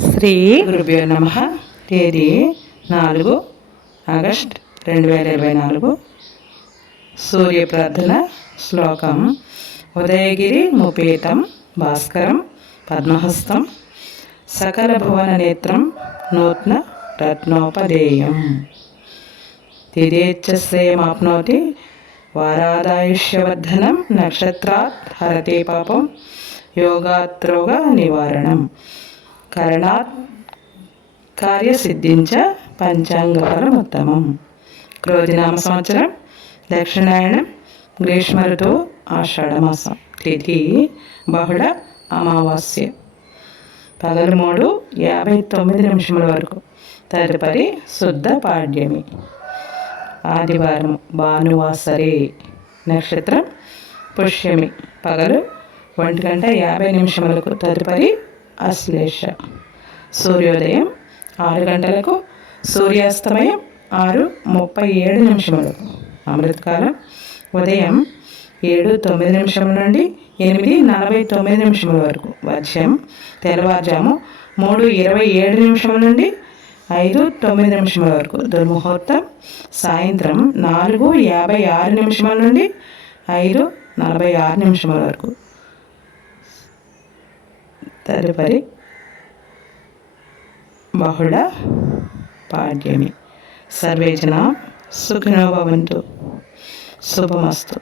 శ్రీ గురుభ్యో నమ. తేదీ నాలుగు ఆగస్ట్ రెండు వేల ఇరవై నాలుగు. సూర్య ప్రార్థన శ్లోకం. ఉదయగిరి ముపీతం భాస్కరం పద్మహస్తం సకల భువన నేత్రం నూత్న రత్నోపదేయం. తిరేచ్ఛశ్రేయమాప్నోతి వారాదాయుష్యవర్ధనం నక్షత్రాత్ హరతే పాపం యోగాత్రోగ నివారణం. కరణాత్ కార్యసిద్ధించ పంచాంగఫలముత్తమం క్రోధినామ సంవత్సరం దక్షిణాయనం గ్రీష్మ ఋతువు ఆషాఢమాసం తిథి బహుళ అమావాస్య. పగలు మూడు యాభై తొమ్మిది నిమిషముల వరకు. తదుపరి శుద్ధ పాడ్యమి. ఆదివారం భానువాసరి నక్షత్రం పుష్యమి. పగలు ఒంటి గంట యాభై నిమిషములకు తదుపరి అశ్లేష. సూర్యోదయం ఆరు గంటలకు సూర్యాస్తమయం ఆరు ముప్పై ఏడు నిమిషములకు అమృతకాలం ఉదయం ఏడు తొమ్మిది నిమిషం నుండి ఎనిమిది నలభై తొమ్మిది నిమిషముల వరకు. వర్షం తెల్లవారుజాము మూడు ఇరవై ఏడు నిమిషం నుండి ఐదు తొమ్మిది నిమిషముల వరకు. దుర్ముహూర్తం సాయంత్రం నాలుగు యాభై ఆరు నిమిషముల నుండి ఐదు నలభై ఆరు నిమిషముల వరకు. తదుపరి బహుళ పాడ్యమి. సర్వే జన సుఖినో భవంతు. శుభమస్తు.